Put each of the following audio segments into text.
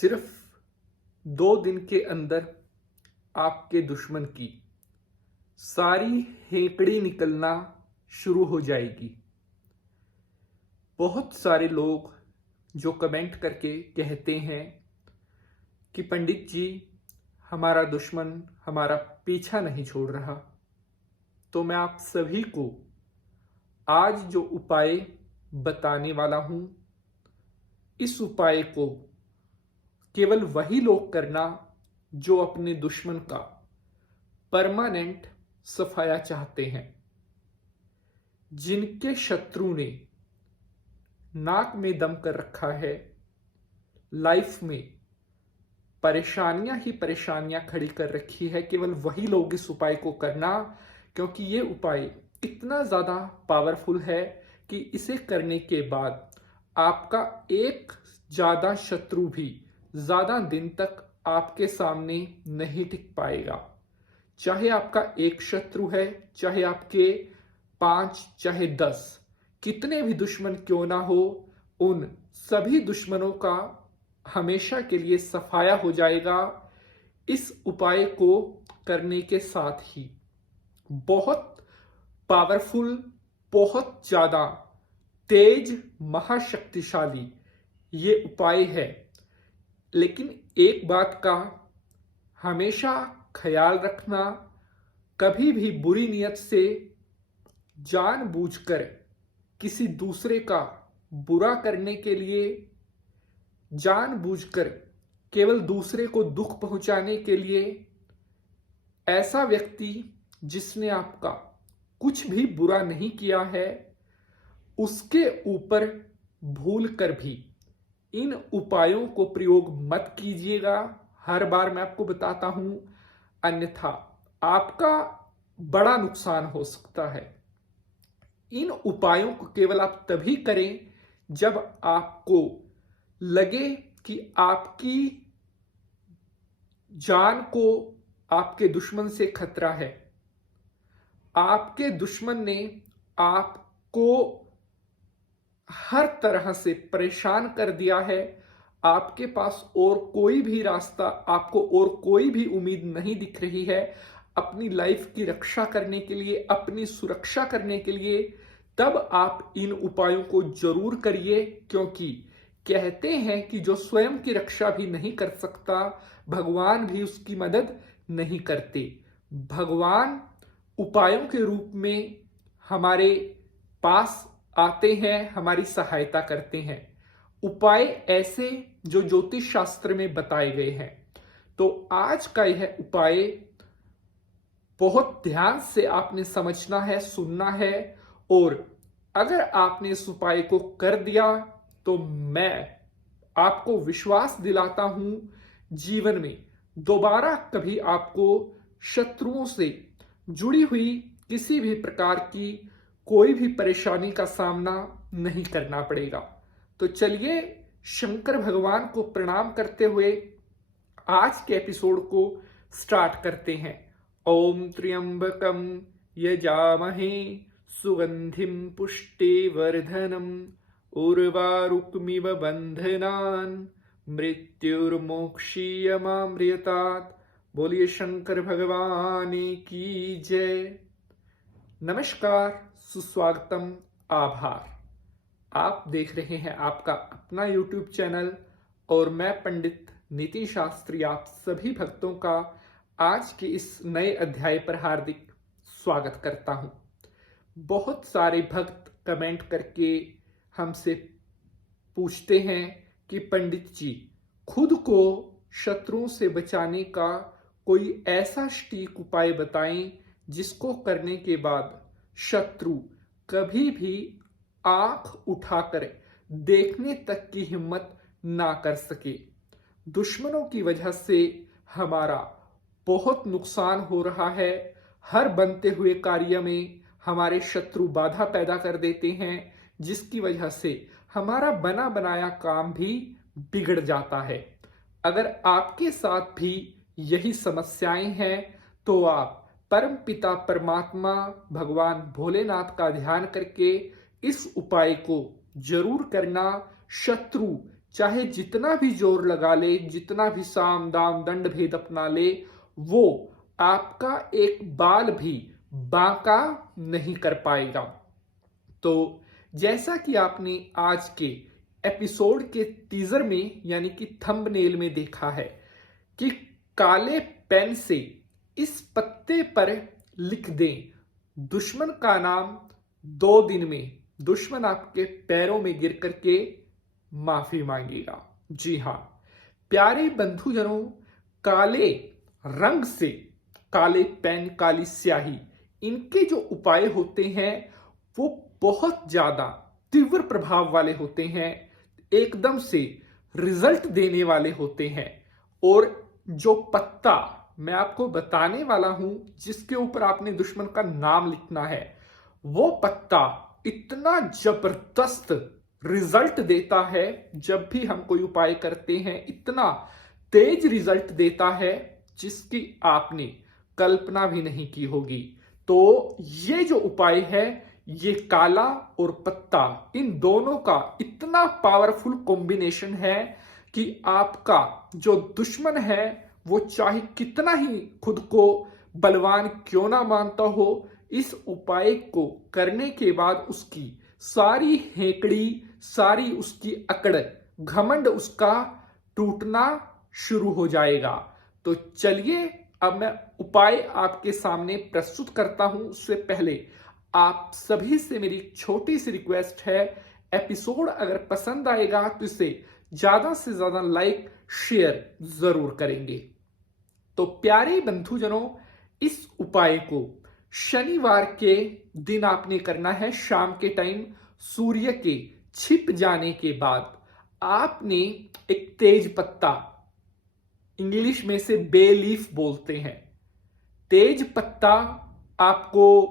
सिर्फ 2 दिन के अंदर आपके दुश्मन की सारी हेकड़ी निकलना शुरू हो जाएगी। बहुत सारे लोग जो कमेंट करके कहते हैं कि पंडित जी, हमारा दुश्मन हमारा पीछा नहीं छोड़ रहा, तो मैं आप सभी को आज जो उपाय बताने वाला हूं, इस उपाय को केवल वही लोग करना जो अपने दुश्मन का परमानेंट सफाया चाहते हैं। जिनके शत्रु ने नाक में दम कर रखा है, लाइफ में परेशानियां ही परेशानियां खड़ी कर रखी है, केवल वही लोग इस उपाय को करना, क्योंकि ये उपाय इतना ज्यादा पावरफुल है कि इसे करने के बाद आपका एक ज्यादा शत्रु भी ज्यादा दिन तक आपके सामने नहीं टिक पाएगा। चाहे आपका एक शत्रु है, चाहे आपके 5, चाहे 10, कितने भी दुश्मन क्यों ना हो, उन सभी दुश्मनों का हमेशा के लिए सफाया हो जाएगा इस उपाय को करने के साथ ही। बहुत पावरफुल, बहुत ज्यादा तेज, महाशक्तिशाली ये उपाय है। लेकिन एक बात का हमेशा ख्याल रखना, कभी भी बुरी नियत से जानबूझकर किसी दूसरे का बुरा करने के लिए, जानबूझकर केवल दूसरे को दुख पहुंचाने के लिए, ऐसा व्यक्ति जिसने आपका कुछ भी बुरा नहीं किया है, उसके ऊपर भूल कर भी इन उपायों को प्रयोग मत कीजिएगा। हर बार मैं आपको बताता हूं, अन्यथा आपका बड़ा नुकसान हो सकता है। इन उपायों को केवल आप तभी करें जब आपको लगे कि आपकी जान को आपके दुश्मन से खतरा है, आपके दुश्मन ने आपको हर तरह से परेशान कर दिया है, आपके पास और कोई भी रास्ता, आपको और कोई भी उम्मीद नहीं दिख रही है अपनी लाइफ की रक्षा करने के लिए, अपनी सुरक्षा करने के लिए, तब आप इन उपायों को जरूर करिए। क्योंकि कहते हैं कि जो स्वयं की रक्षा भी नहीं कर सकता, भगवान भी उसकी मदद नहीं करते। भगवान उपायों के रूप में हमारे पास आते हैं, हमारी सहायता करते हैं। उपाय ऐसे जो ज्योतिष शास्त्र में बताए गए हैं। तो आज का यह उपाय बहुत ध्यान से आपने समझना है, सुनना है, और अगर आपने इस उपाय को कर दिया तो मैं आपको विश्वास दिलाता हूं, जीवन में दोबारा कभी आपको शत्रुओं से जुड़ी हुई किसी भी प्रकार की कोई भी परेशानी का सामना नहीं करना पड़ेगा। तो चलिए, शंकर भगवान को प्रणाम करते हुए आज के एपिसोड को स्टार्ट करते हैं। ओम त्र्यंबकम यजामहे सुगंधिम पुष्टिवर्धनम उर्वारुकमिव बंधनान् मृत्युर्मोक्षीयमामृतात्। बोलिए शंकर भगवान की जय। नमस्कार, सुस्वागतम, आभार। आप देख रहे हैं आपका अपना YouTube चैनल और मैं पंडित नीति शास्त्री आप सभी भक्तों का आज के इस नए अध्याय पर हार्दिक स्वागत करता हूं। बहुत सारे भक्त कमेंट करके हमसे पूछते हैं कि पंडित जी, खुद को शत्रुओं से बचाने का कोई ऐसा सटीक उपाय बताएं जिसको करने के बाद शत्रु कभी भी आंख उठाकर देखने तक की हिम्मत ना कर सके। दुश्मनों की वजह से हमारा बहुत नुकसान हो रहा है। हर बनते हुए कार्य में हमारे शत्रु बाधा पैदा कर देते हैं, जिसकी वजह से हमारा बना बनाया काम भी बिगड़ जाता है। अगर आपके साथ भी यही समस्याएं हैं तो आप परम पिता परमात्मा भगवान भोलेनाथ का ध्यान करके इस उपाय को जरूर करना। शत्रु चाहे जितना भी जोर लगा ले, जितना भी साम दाम दंड भेद अपना ले, वो आपका एक बाल भी बांका नहीं कर पाएगा। तो जैसा कि आपने आज के एपिसोड के टीजर में यानी कि थंबनेल में देखा है कि काले पेन से इस पत्ते पर लिख दें दुश्मन का नाम, 2 दिन में दुश्मन आपके पैरों में गिर करके माफी मांगेगा। जी हां प्यारे बंधुजनों, काले रंग से, काले पेन, काली स्याही, इनके जो उपाय होते हैं वो बहुत ज्यादा तीव्र प्रभाव वाले होते हैं, एकदम से रिजल्ट देने वाले होते हैं। और जो पत्ता मैं आपको बताने वाला हूं जिसके ऊपर आपने दुश्मन का नाम लिखना है, वो पत्ता इतना जबरदस्त रिजल्ट देता है, जब भी हम कोई उपाय करते हैं इतना तेज रिजल्ट देता है जिसकी आपने कल्पना भी नहीं की होगी। तो ये जो उपाय है, ये काला और पत्ता, इन दोनों का इतना पावरफुल कॉम्बिनेशन है कि आपका जो दुश्मन है वो चाहे कितना ही खुद को बलवान क्यों ना मानता हो, इस उपाय को करने के बाद उसकी सारी हेकड़ी, सारी उसकी अकड़, घमंड उसका टूटना शुरू हो जाएगा। तो चलिए अब मैं उपाय आपके सामने प्रस्तुत करता हूं। उससे पहले आप सभी से मेरी छोटी सी रिक्वेस्ट है, एपिसोड अगर पसंद आएगा तो इसे ज्यादा से ज्यादा लाइक शेयर जरूर करेंगे। तो प्यारे बंधुजनों, इस उपाय को शनिवार के दिन आपने करना है। शाम के टाइम सूर्य के छिप जाने के बाद आपने एक तेज पत्ता, इंग्लिश में से बे लीफ बोलते हैं, तेज पत्ता आपको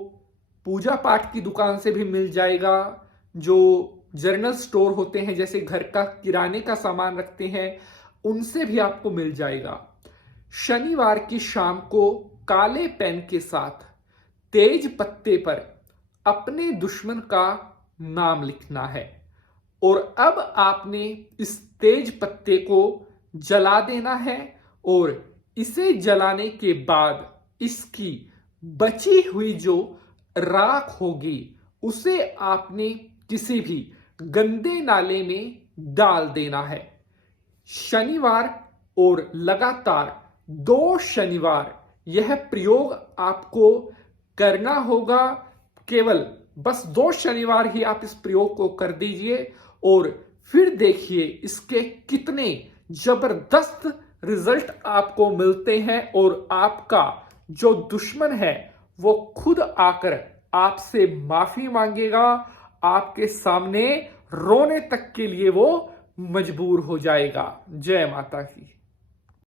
पूजा पाठ की दुकान से भी मिल जाएगा, जो जनरल स्टोर होते हैं जैसे घर का किराने का सामान रखते हैं उनसे भी आपको मिल जाएगा। शनिवार की शाम को काले पेन के साथ तेज पत्ते पर अपने दुश्मन का नाम लिखना है और अब आपने इस तेज पत्ते को जला देना है और इसे जलाने के बाद इसकी बची हुई जो राख होगी उसे आपने किसी भी गंदे नाले में डाल देना है। शनिवार और लगातार 2 शनिवार यह प्रयोग आपको करना होगा। केवल बस 2 शनिवार ही आप इस प्रयोग को कर दीजिए और फिर देखिए इसके कितने जबरदस्त रिजल्ट आपको मिलते हैं और आपका जो दुश्मन है वो खुद आकर आपसे माफी मांगेगा, आपके सामने रोने तक के लिए वो मजबूर हो जाएगा। जय माता की।